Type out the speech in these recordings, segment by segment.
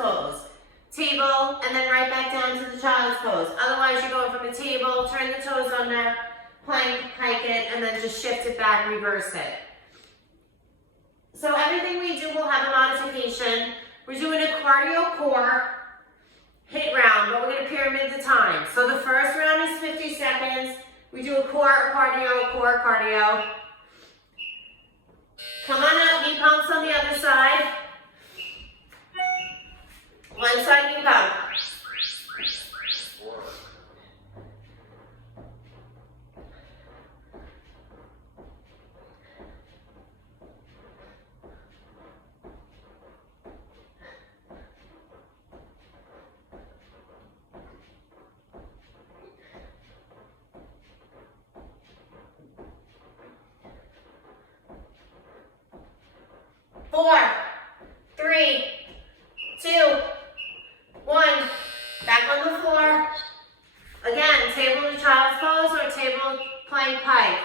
pose. Table, and then right back down to the child's pose. Otherwise, you're going from a table, turn the toes under, plank, hike it, and then just shift it back, reverse it. So everything we do will have a modification. We're doing a cardio core HIIT round, but we're going to pyramid the time. So the first round is 50 seconds. We do a core cardio. Come on up, knee pumps on the other side. One side knee pump. Four, three, two, one. Back on the floor. Again, table to child's pose or table plank pike.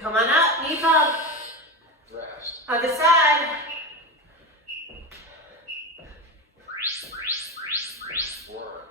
Come on up, knee pump. Rest. Other side. Work.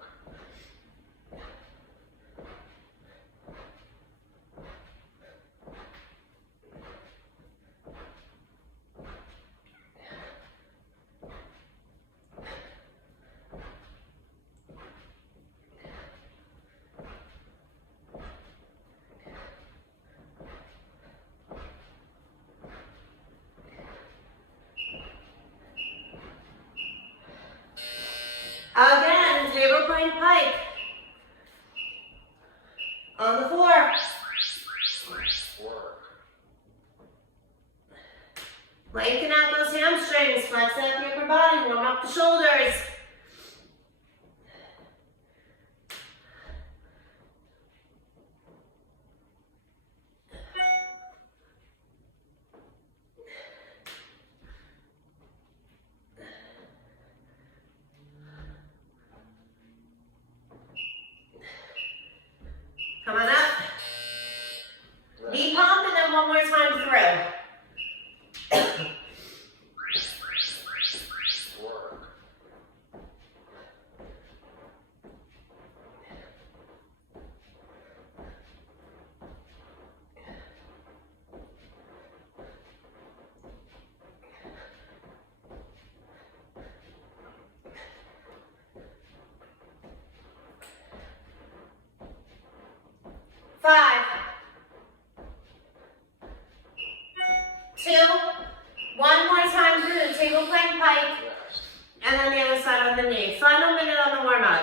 Again, table plank pike. On the floor. Lengthen out those hamstrings, flex out the upper body, warm up the shoulders. Come on up. Knee pump and then one more time through. Five, two, one more time through the table plank pike, and then the other side on the knee. Final minute on the warm up.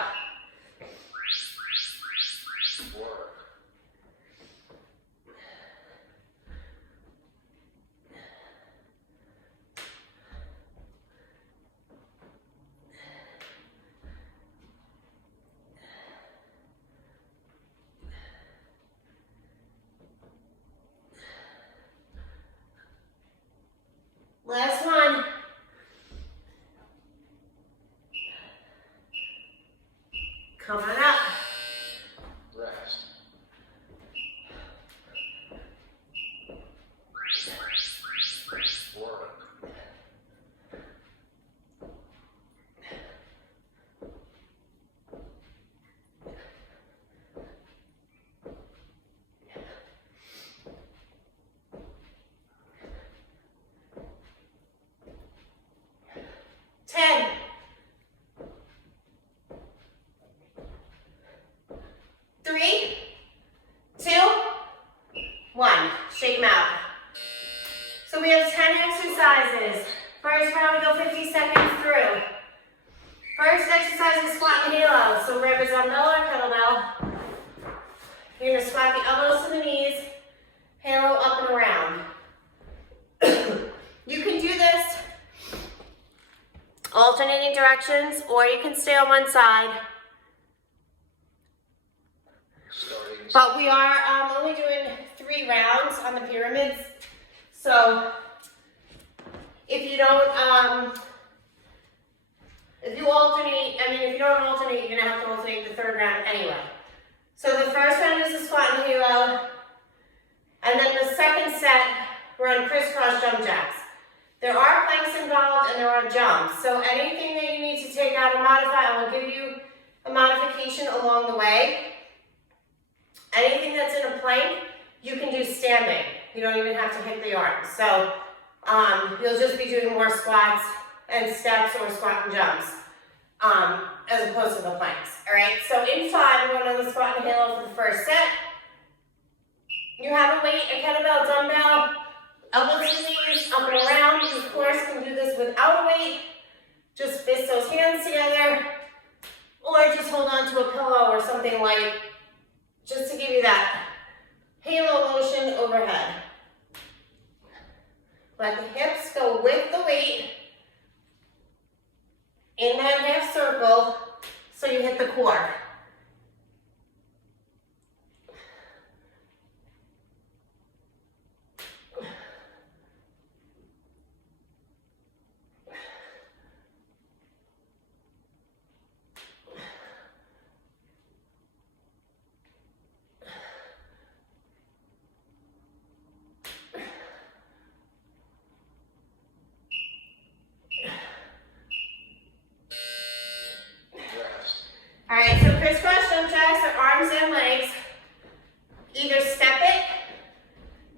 Last one. Come on up. Rest. Work. Shake them out. So we have 10 exercises. First round, we go 50 seconds through. First exercise is squat and halo. So grab a dumbbell or kettlebell. You're going to squat the elbows to the knees, halo up and around. You can do this alternating directions, or you can stay on one side. But we are only doing 3 rounds on the pyramids. So if you don't, if you alternate, if you don't alternate, you're gonna have to alternate the 3rd round anyway. So the first round is the squat and halo. And then the second set, we're on crisscross jump jacks. There are planks involved and there are jumps. So anything that you need to take out or modify, I will give you a modification along the way. Anything that's in a plank, you can do standing. You don't even have to hit the arms. So you'll just be doing more squats and steps or squat and jumps as opposed to the planks. All right, so inside, we're going to the squat and halo for the first set. You have a weight, a kettlebell, dumbbell, elbows to knees, up and around. You, of course, can do this without a weight. Just fist those hands together, or just hold on to a pillow or something light, just to give you that halo motion overhead. Let the hips go with the weight in that half circle so you hit the core. All right, so crisscross jump jacks are arms and legs. Either step it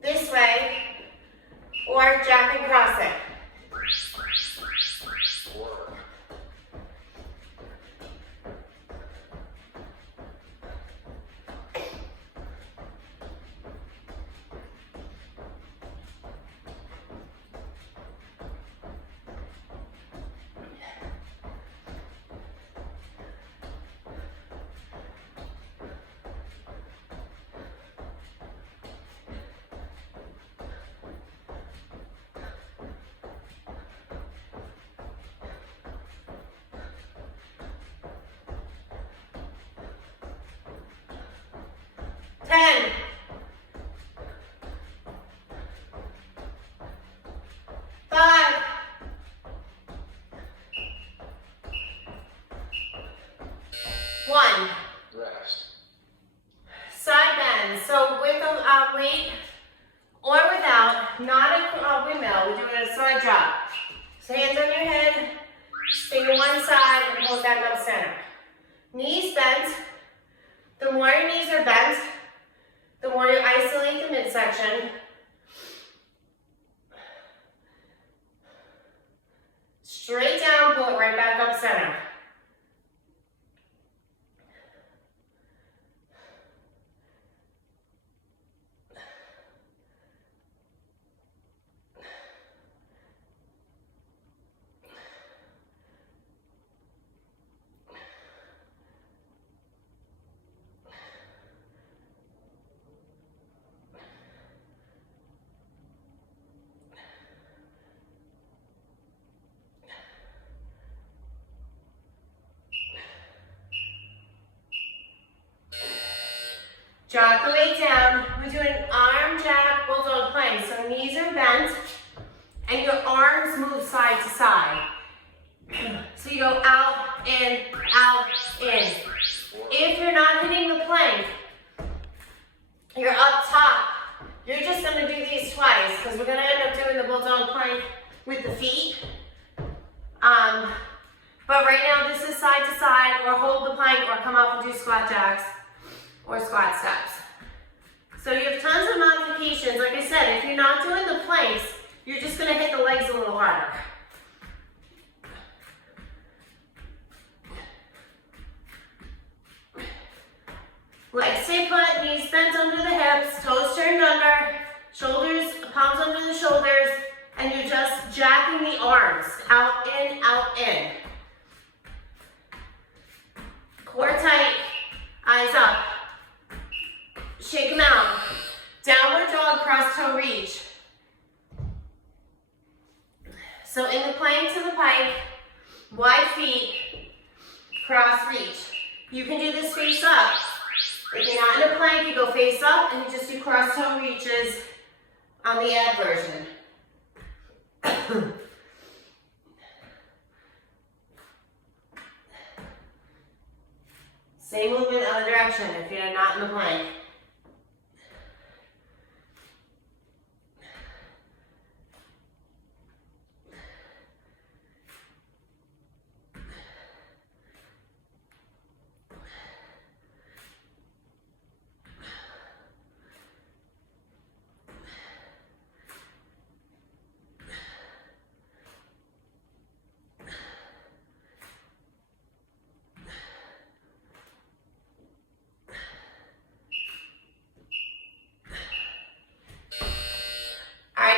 this way or jack and cross it. Ten. 5. 1. Rest. Side bend. So with a weight or without, not a windmill. We're doing a side drop. So hands on your head, stay to one side and hold back up center. Knees bent. The more your knees are bent, the more you isolate the midsection. Straight down, pull it right back up center. Drop the weight down. We're doing arm jack bulldog plank. So knees are bent and your arms move side to side. So you go out, in, out, in. If you're not hitting the plank, you're up top. You're just going to do these twice because we're going to end up doing the bulldog plank with the feet. But right now this is side to side, or hold the plank, or come up and do squat jacks or squat steps. So you have tons of modifications. Like I said, if you're not doing the planks, you're just going to hit the legs a little harder. Legs stay put, knees bent under the hips, toes turned under, shoulders, palms under the shoulders, and you're just jacking the arms out, in, out, in. Core tight, eyes up. Shake them out. Downward dog, cross toe reach. So in the plank to the pike, Wide feet, cross reach. You can do this face up. If you're not in a plank, you go face up and you just do cross toe reaches on the ab version. Same movement, other direction if you're not in the plank.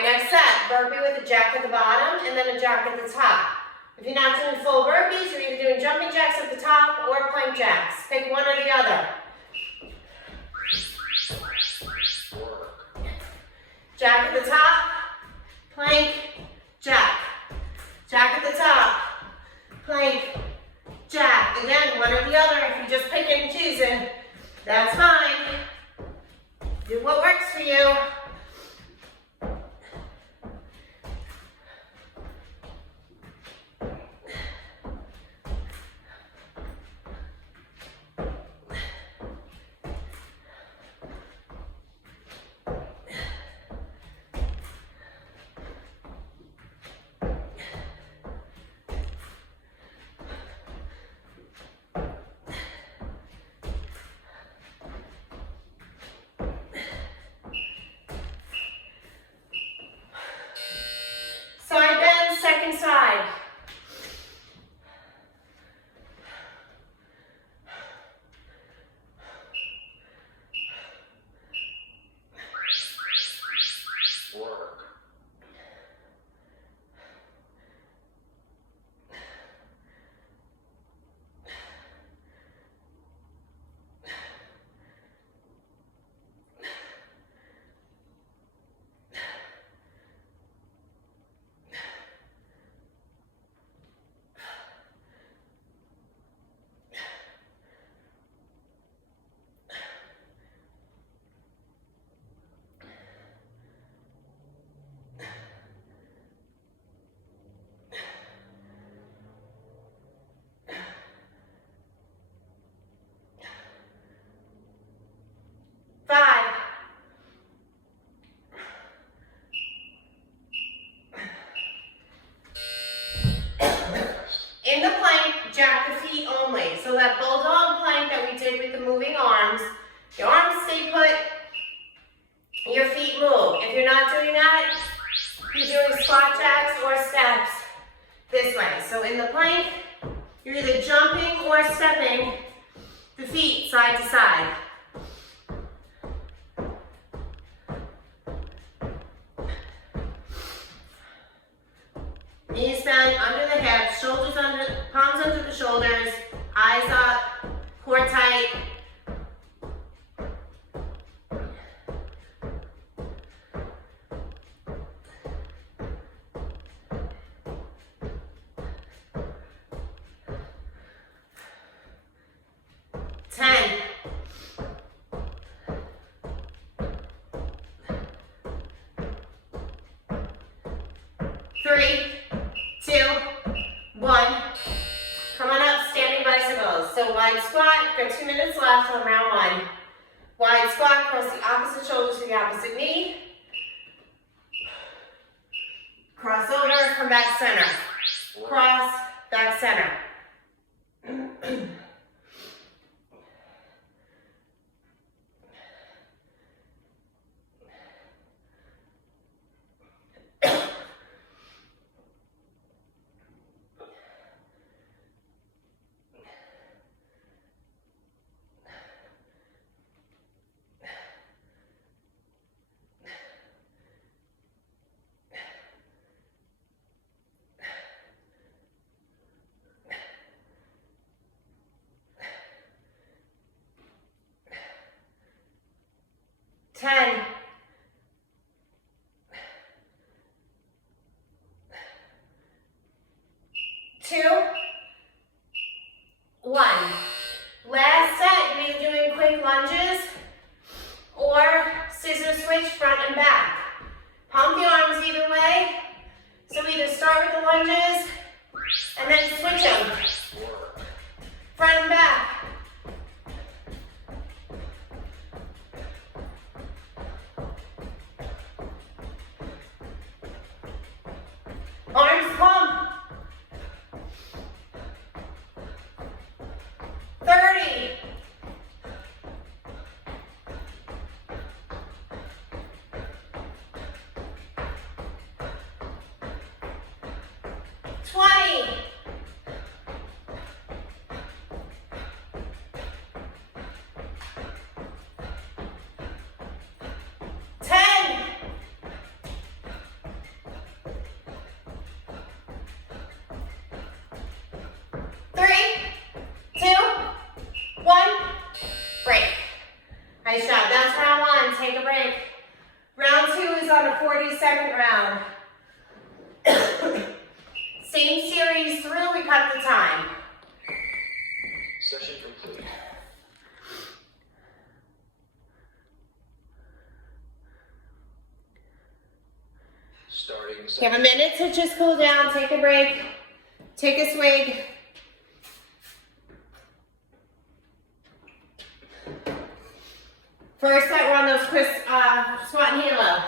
Next set, burpee with a jack at the bottom and then a jack at the top. If you're not doing full burpees, you're either doing jumping jacks at the top or plank jacks. Pick one or the other. Jack at the top, plank, jack. Jack at the top, plank, jack. Again, one or the other. If you're just picking and choosing, that's fine. Do what works for you. Side bend, second side. In the plank, jack the feet only. So that bulldog plank that we did with the moving arms, your arms stay put, your feet move. If you're not doing that, you're doing squat jacks or steps this way. So in the plank, you're either jumping or stepping the feet side to side. Knees bent under the hips, shoulders under, palms under the shoulders, eyes up, core tight. Three, two, one. Come on up, standing bicycles. So wide squat, got 2 minutes left on round one. Wide squat, cross the opposite shoulder to the opposite knee. Cross over, come back center. Cross, back center. switch front and back. Pump the arms either way. So either start with the lunges and then switch them. Front and back. Arms pump. 30. 20. 10. 3, 2, 1, break. Nice job. That's round one. Take a break. Round two is on a 40-second round. Same series through, we cut the time. Session complete. Starting. You have a minute to just cool down, take a break, take a swig. First set, we're on those squat and halo.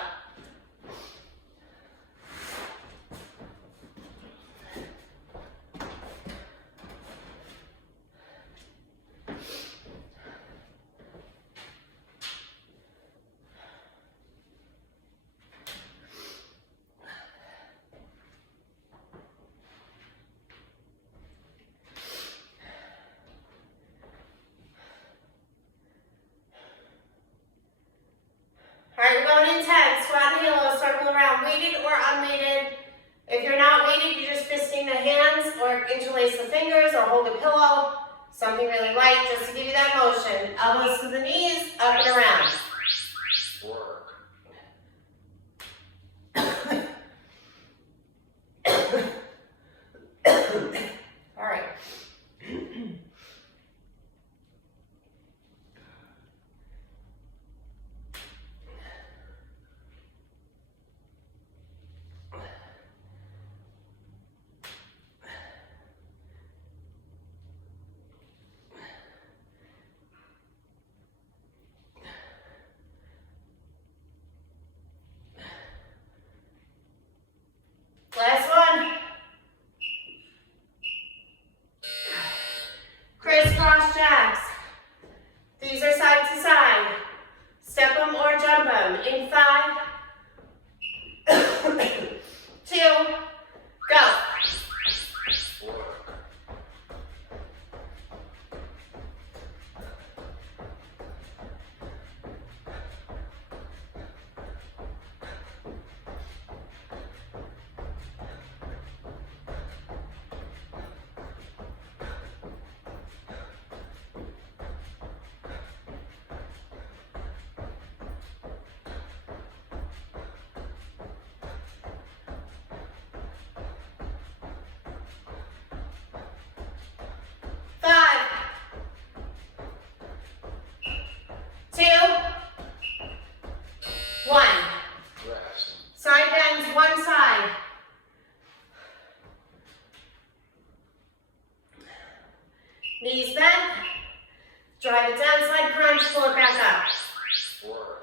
All right, we're going in 10. Squat and halo, circle around, weighted or unweighted. If you're not weighted, you're just fisting the hands or interlace the fingers or hold a pillow. Something really light just to give you that motion. Elbows to the knees, up and around. Work. All right. Last one. Crisscross jacks. These are side to side. Step them or jump them. In 5, 2, go. Work. 5, 2, 1. Rest. Side bends one side. Knees bent. Drive it down, side crunch, pull it back up. Work.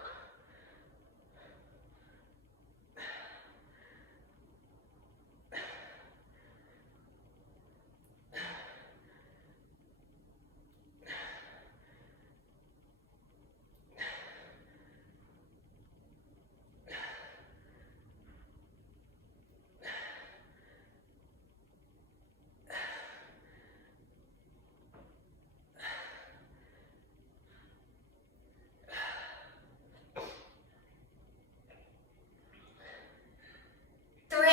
3,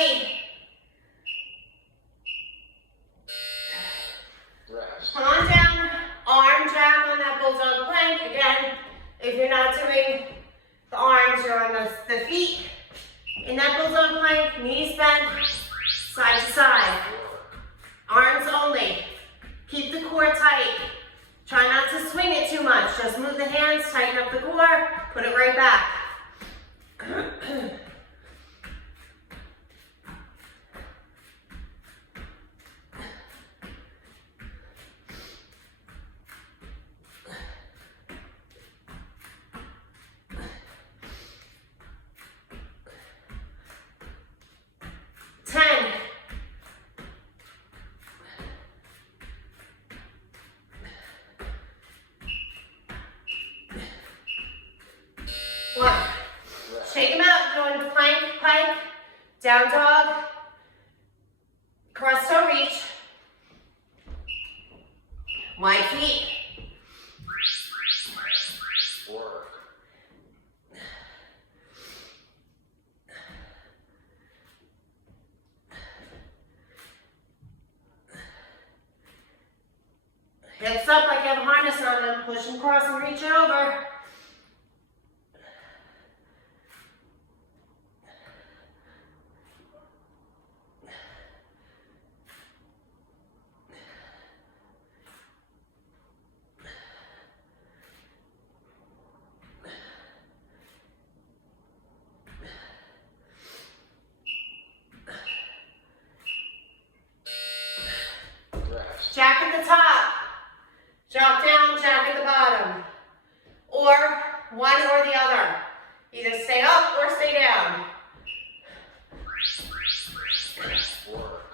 Rest. come on down, arm drag on that bulldog plank. Again, if you're not doing the arms, you're on the feet. In that bulldog plank, knees bent, side to side. Arms only. Keep the core tight. Try not to swing it too much. Just move the hands, tighten up the core, put it right back. Shake them out, going plank, pike, down dog, cross toe reach, wide feet. Work. Hips up like you have a harness on them, push and cross and reach it over. Rest. Jack at the top, drop down, jack at the bottom. Or one or the other. Either stay up or stay down. Work.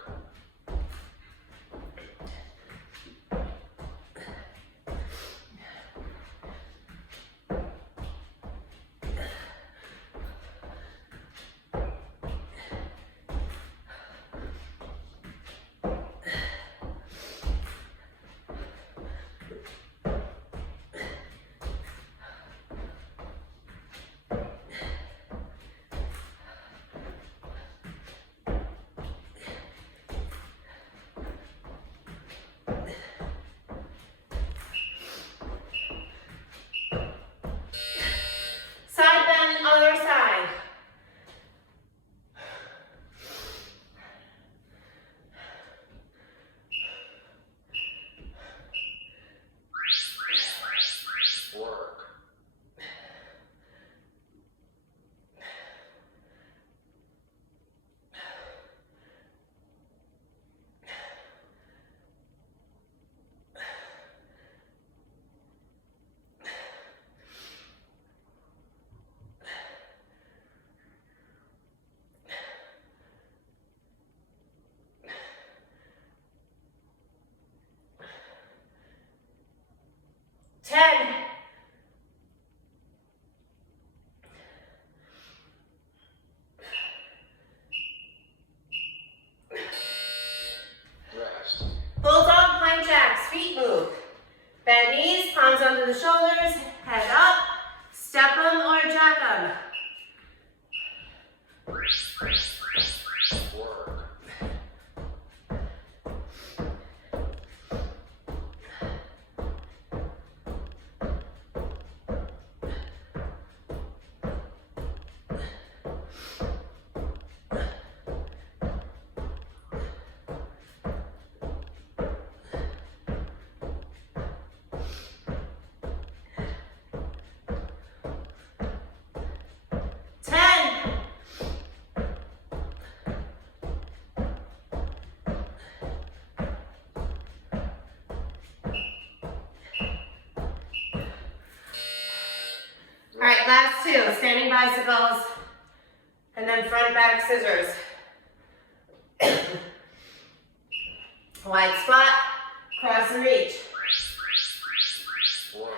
Side bend, other side. Work. Rest. Bulldog plank jacks, feet move. Bend knees, palms under the shoulders, head up, step them or jack them. Work. 10. All right, last two, standing bicycles, and then front back scissors. Wide squat, cross and reach. Work.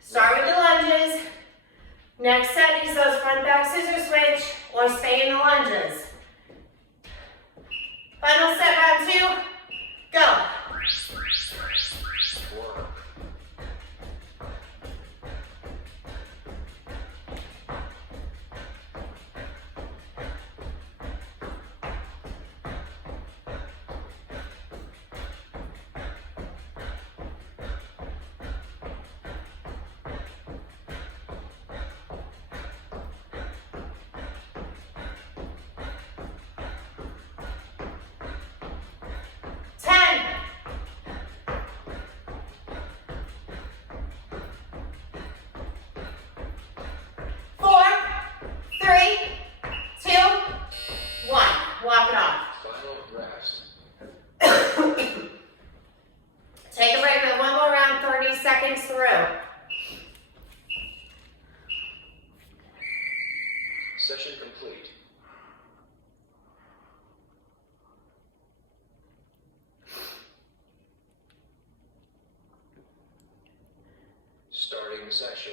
Start with the lunges. Next set, use those front back scissor switch or stay in the lunges. Final set, round 2, go. complete. Starting session.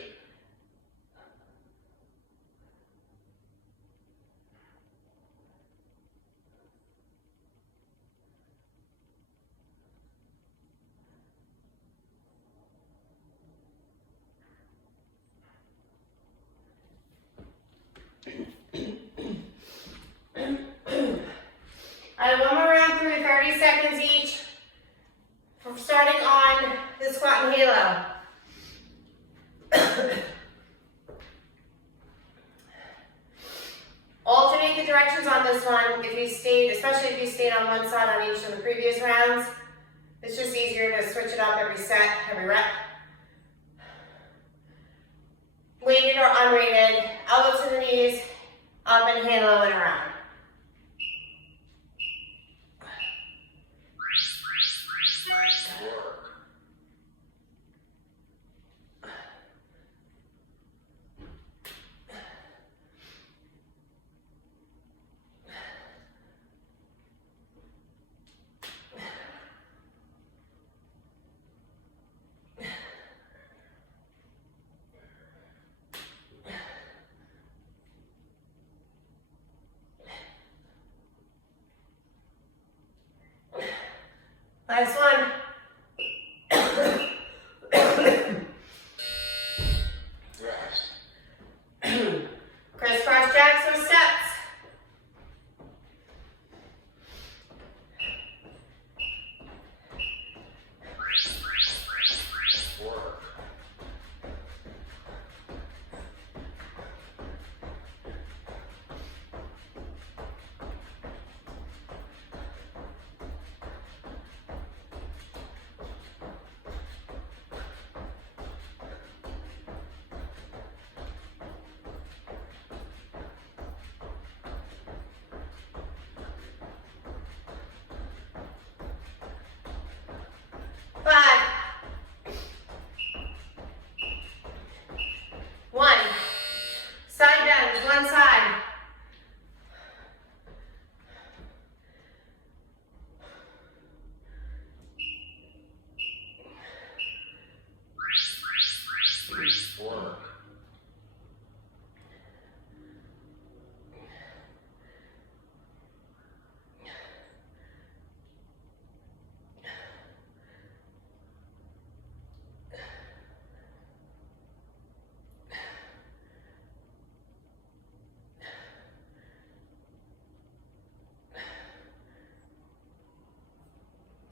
Alright, one more round through, 30 seconds each. From starting on the squat and halo. Alternate the directions on this one if you stayed, especially if you stayed on one side on each of the previous rounds. It's just easier to switch it up every set, every rep. Weighted or unrated, elbows to the knees, up and halo and around. Work. Last one. Rest. Crisscross jacks or steps. Work. Side bends, one side. Work.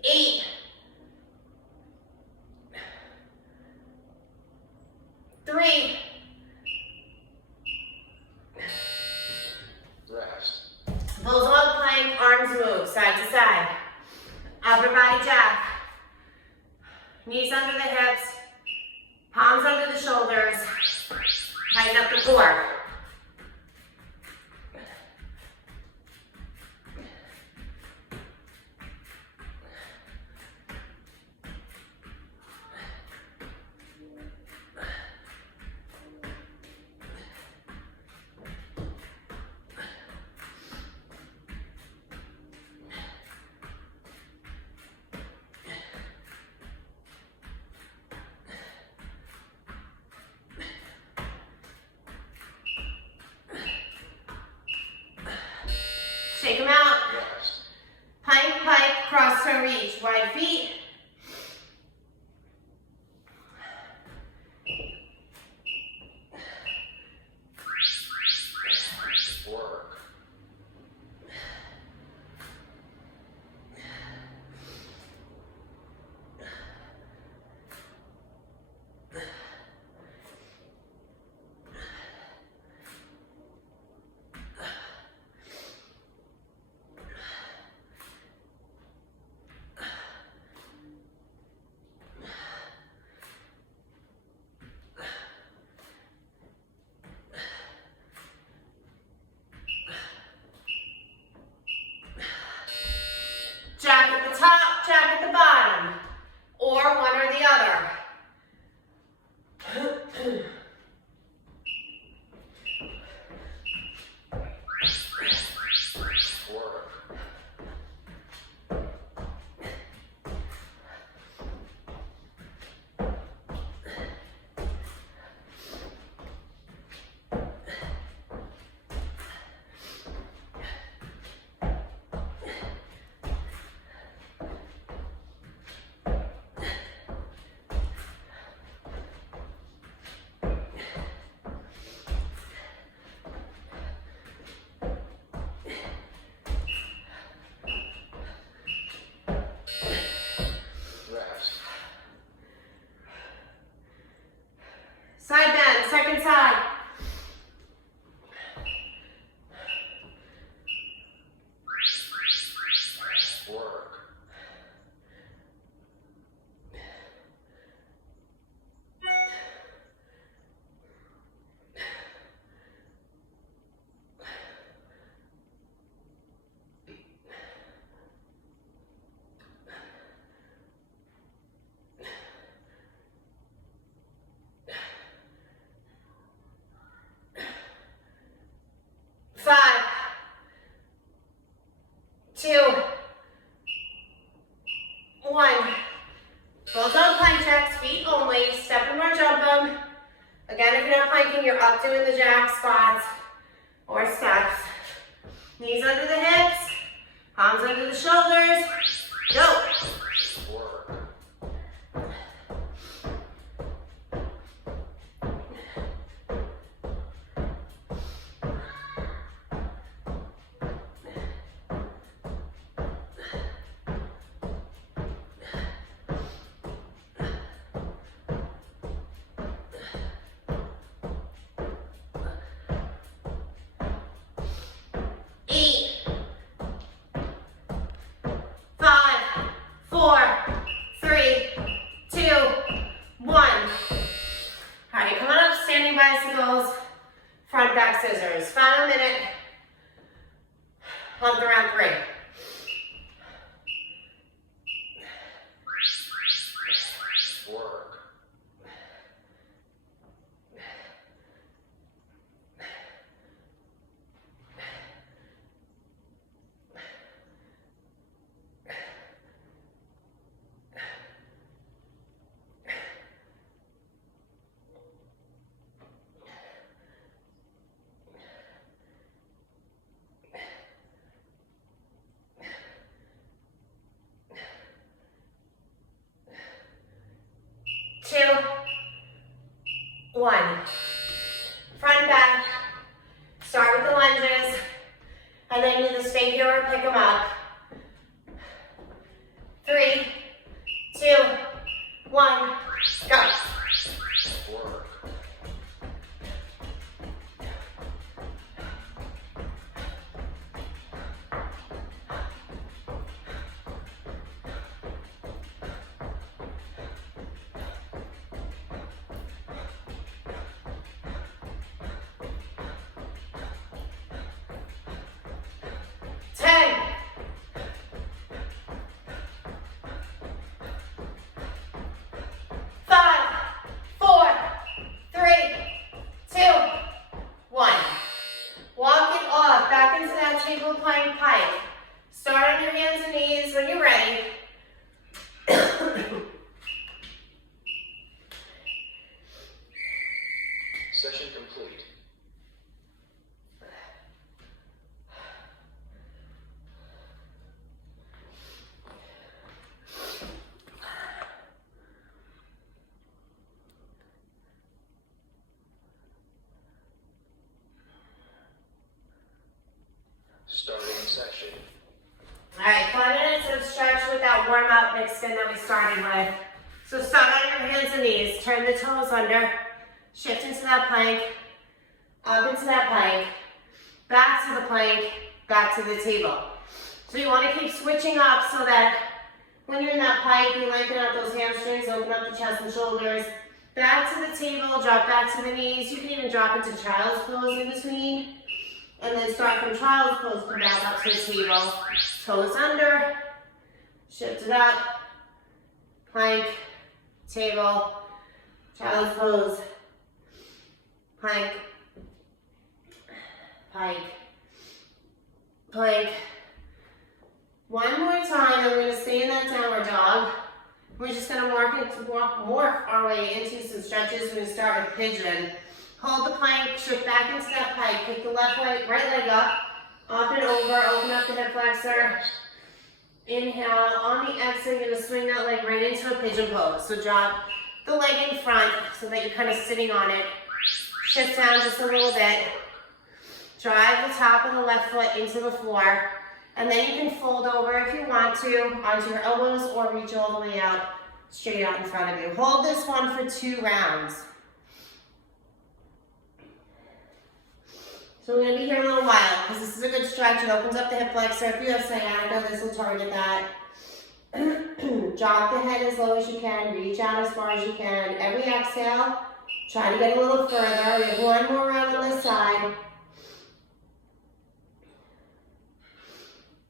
8, 3, Rest. bulldog plank, arms move, side to side. Upper body jack. Knees under the hips, palms under the shoulders. Tighten up the core. Shake them out. Rest. Plank, pike, cross toe reach. Wide feet. Work. Jack at the top, jack at the bottom. Or one or the other. Knees under the hips, palms under the shoulders. Go. Work. 8, 5, 4, 3, 2, 1. All right, come on up, standing bicycles, front back scissors. Final minute, on the round 3. Work. 2, 1. Front back. Start with the lunges, and then either stay here or pick them up. 3, 2, 1, go. Work. 10. 5, 4, 3, 2, 1. Walk it off, back into that table plank pike. Start on your hands and knees when you're ready. Session complete. Starting session. All right, 5 minutes of stretch with that warm-up mixed in that we started with. So start on your hands and knees, turn the toes under, shift into that plank, up into that plank, back to the plank, back to the table. So you want to keep switching up so that when you're in that plank, you lengthen out those hamstrings, open up the chest and shoulders, back to the table, drop back to the knees. You can even drop into child's pose in between. And then start from child's pose, come back up to the table. Toes under, shift it up, plank, table, child's pose, plank, pike, plank. One more time, and we're going to stay in that downward dog. We're just going to morph our way into some stretches. We're going to start with pigeon. Hold the plank, shift back into that pike. Kick the right leg up and over, open up the hip flexor. Inhale, on the exhale, you're gonna swing that leg right into a pigeon pose. So drop the leg in front so that you're kind of sitting on it. Shift down just a little bit. Drive the top of the left foot into the floor. And then you can fold over if you want to onto your elbows or reach all the way out, straight out in front of you. Hold this one for 2 rounds. So we're going to be here a little while because this is a good stretch. It opens up the hip flexor. If you have sciatica, this will target that. Drop the head as low as you can. Reach out as far as you can. Every exhale, try to get a little further. We have 1 more round on this side.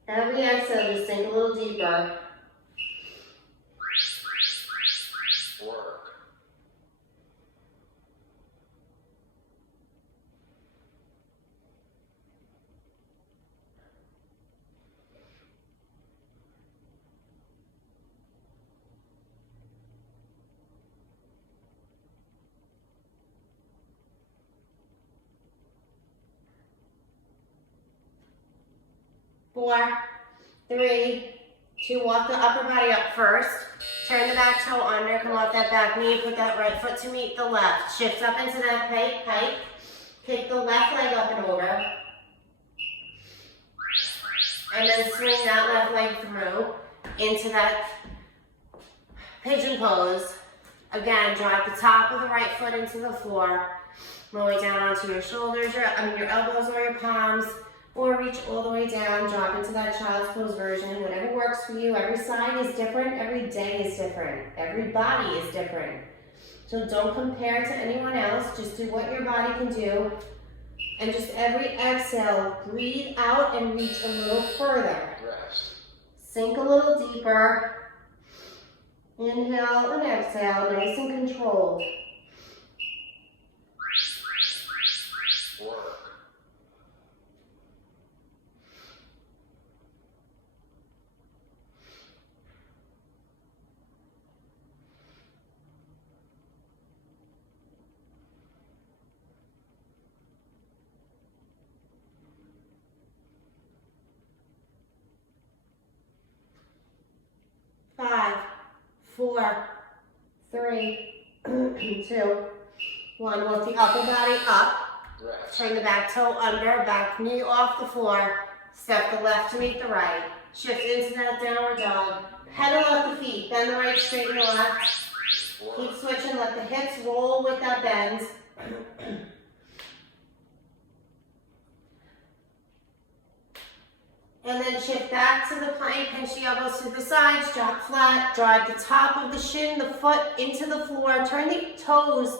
Every exhale, just sink a little deeper. Work. 4, 3, 2, walk the upper body up first. Turn the back toe under, come off that back knee, put that right foot to meet the left. Shift up into that pike. Kick the left leg up and over. And then swing that left leg through into that pigeon pose. Again, drive the top of the right foot into the floor. Lower down onto your shoulders, your elbows or your palms, or reach all the way down, drop into that child's pose version, whatever works for you. Every side is different, every day is different, every body is different. So don't compare to anyone else, just do what your body can do. And just every exhale, breathe out and reach a little further. Rest. Sink a little deeper. Inhale and exhale, nice and controlled. Work. 5, 4, 3, 2, 1. Lift the upper body up. Rest. Turn the back toe under, back knee off the floor. Step the left to meet the right. Shift into that downward dog. Pedal up the feet. Bend the right, straighten the left. Keep switching. Let the hips roll with that bend. And then shift back to the plank, pinch the elbows to the sides, drop flat, drive the top of the shin, the foot into the floor, turn the toes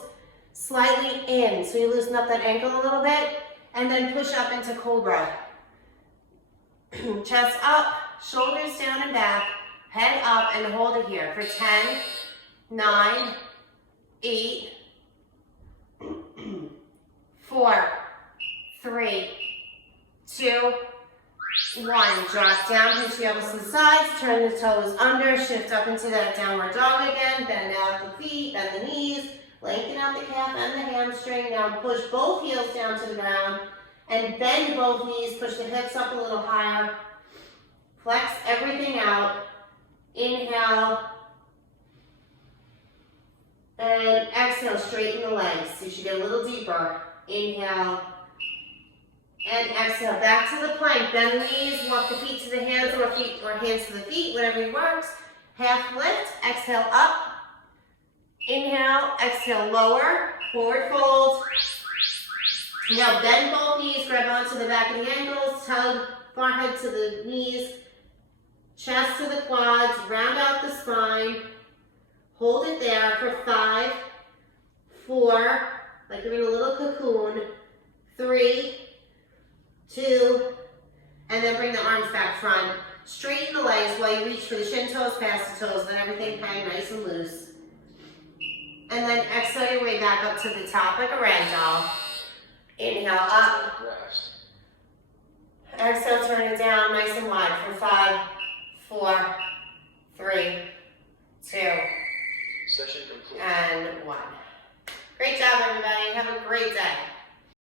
slightly in, so you loosen up that ankle a little bit, and then push up into cobra. Chest up, shoulders down and back, head up, and hold it here for 10, 9, 8, 4, 3, 2, 1. Drop down, pinch the elbows to the sides, turn the toes under, shift up into that downward dog again, bend out the feet, bend the knees, lengthen out the calf and the hamstring. Now push both heels down to the ground and bend both knees, push the hips up a little higher, flex everything out, inhale, and exhale, straighten the legs. You should get a little deeper. Inhale, and exhale, back to the plank. Bend the knees, walk the feet to the hands or hands to the feet, whatever works. Half lift, exhale up. Inhale, exhale, lower, forward fold. Now bend both knees, grab onto the back of the ankles, tug forehead to the knees, chest to the quads, round out the spine. Hold it there for 5, 4, like you're in a little cocoon, 3, 2, and then bring the arms back front. Straighten the legs while you reach for the shin toes, past the toes, let everything hang nice and loose. And then exhale your way back up to the top like a rag doll. Inhale up. Rest. Exhale, turn it down nice and wide for 5, 4, 3, 2, Session complete. and 1. Great job, everybody. Have a great day.